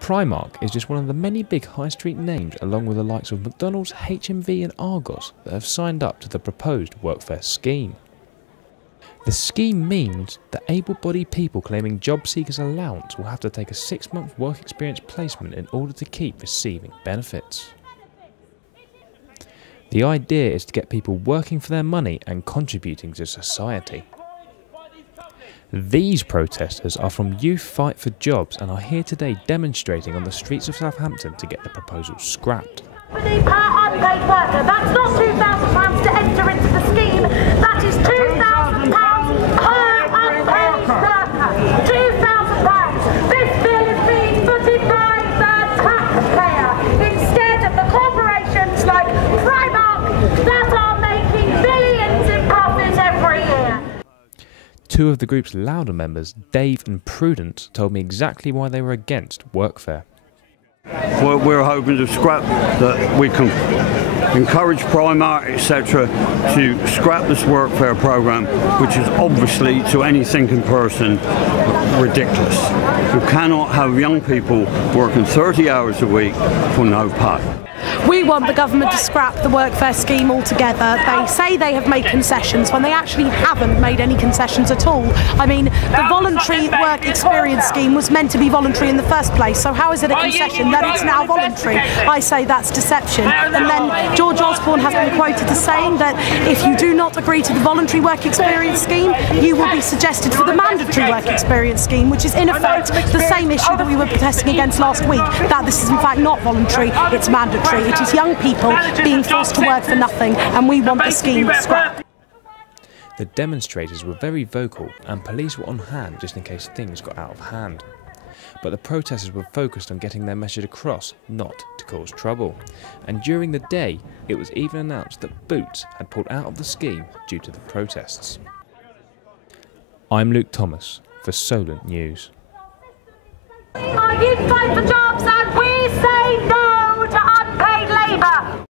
Primark is just one of the many big high street names, along with the likes of McDonald's, HMV and Argos, that have signed up to the proposed workfare scheme. The scheme means that able-bodied people claiming job seekers allowance will have to take a 6-month work experience placement in order to keep receiving benefits. The idea is to get people working for their money and contributing to society. These protesters are from Youth Fight for Jobs and are here today demonstrating on the streets of Southampton to get the proposal scrapped. Per unpaid worker, that's not £2,000 to enter into the scheme, that is £2,000 per unpaid worker. £2,000. This bill is being footed by the taxpayer instead of the corporations like Primark that are making billions in profit every year. Two of the group's louder members, Dave and Prudence, told me exactly why they were against workfare. Well, we're hoping to scrap that. We can encourage Primark, etc., to scrap this workfare programme, which is obviously, to any thinking person, ridiculous. You cannot have young people working 30 hours a week for no pay. We want the government to scrap the workfare scheme altogether. They say they have made concessions when they actually haven't made any concessions at all. I mean, the voluntary work experience scheme was meant to be voluntary in the first place, so how is it a concession that it's now voluntary? I say that's deception. And then George Osborne has been quoted as saying that if you do not agree to the voluntary work experience scheme, you will be suggested for the mandatory work experience scheme, which is in effect the same issue that we were protesting against last week, that this is in fact not voluntary, it's mandatory. It is young people being forced to work for nothing, and we want the scheme scrapped. The demonstrators were very vocal and police were on hand just in case things got out of hand. But the protesters were focused on getting their message across, not to cause trouble. And during the day, it was even announced that Boots had pulled out of the scheme due to the protests. I'm Luke Thomas for Solent News. Youth Fight for Jobs, and we say no!